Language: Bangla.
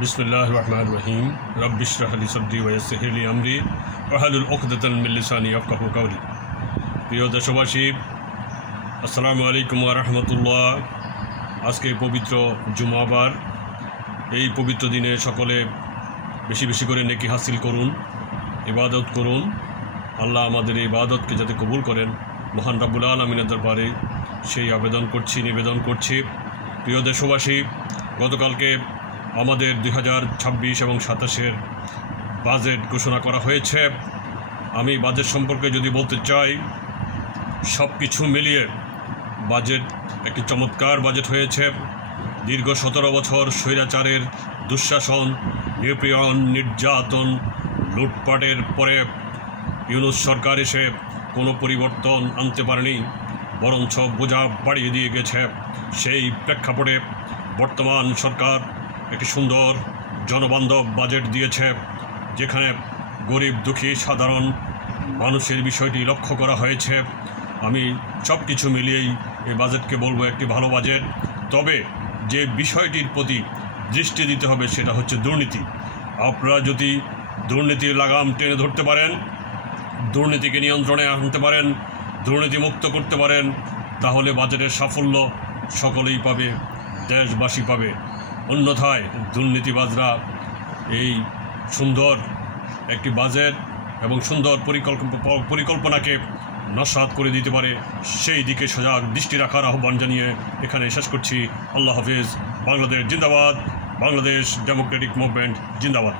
বিসমিল্লাহির রহমানির রহিম। রব্বি ইশরাহ লি সাদরি ওয়া ইয়াসসির লি আমরি ওয়াহলুল উকদাতাম মিন লিসানি ইয়াফকাহু কাওলি। প্রিয় দেশবাসী, আসসালামু আলাইকুম ওয়া রাহমাতুল্লাহ। আজকে পবিত্র জুমাবার। এই পবিত্র দিনে সকলে বেশি বেশি করে নেকি হাসিল করুন, ইবাদত করুন। আল্লাহ আমাদের এই ইবাদতকে যাতে কবুল করেন, মহান রাব্বুল আলামিনের দরবারে সেই নিবেদন করছি। প্রিয় দেশবাসী, গতকালকে আমাদের 2026 এবং 27-এর বাজেট ঘোষণা করা হয়েছে। আমি বাজেট সম্পর্কে যদি বলতে চাই, সব কিছু মিলিয়ে বাজেট একটি চমৎকার বাজেট হয়েছে। দীর্ঘ 17 বছর স্বৈরাচারের দুঃশাসন, নিপীড়ন, নির্যাতন, লুটপাটের পরে ইউনূস সরকার এসে কোনো পরিবর্তন আনতে পারেনি, বরঞ্চ বোঝা বাড়িয়ে দিয়ে গেছে। সেই প্রেক্ষাপটে বর্তমান সরকার একটি সুন্দর জনবান্ধব বাজেট দিয়েছে, যেখানে গরিব দুঃখী সাধারণ মানুষের বিষয়টি লক্ষ্য করা হয়েছে। আমি সব কিছু মিলিয়েই এই বাজেটকে বলবো একটি ভালো বাজেট। তবে যে বিষয়টির প্রতি দৃষ্টি দিতে হবে সেটা হচ্ছে দুর্নীতি। আপনারা যদি দুর্নীতির লাগাম টেনে ধরতে পারেন, দুর্নীতিকে নিয়ন্ত্রণে আনতে পারেন, দুর্নীতিমুক্ত করতে পারেন, তাহলে বাজেটের সাফল্য সকলেই পাবে, দেশবাসী পাবে। অন্যথায় দুর্নীতিবাজরা এই সুন্দর একটি বাজেট এবং সুন্দর পরিকল্পনাকে নস্যাৎ করে দিতে পারে। সেই দিকে সজাগ দৃষ্টি রাখার আহ্বান জানিয়ে এখানে শেষ করছি। আল্লাহ হাফেজ। বাংলাদেশ জিন্দাবাদ। বাংলাদেশ ডেমোক্রেটিক মুভমেন্ট জিন্দাবাদ।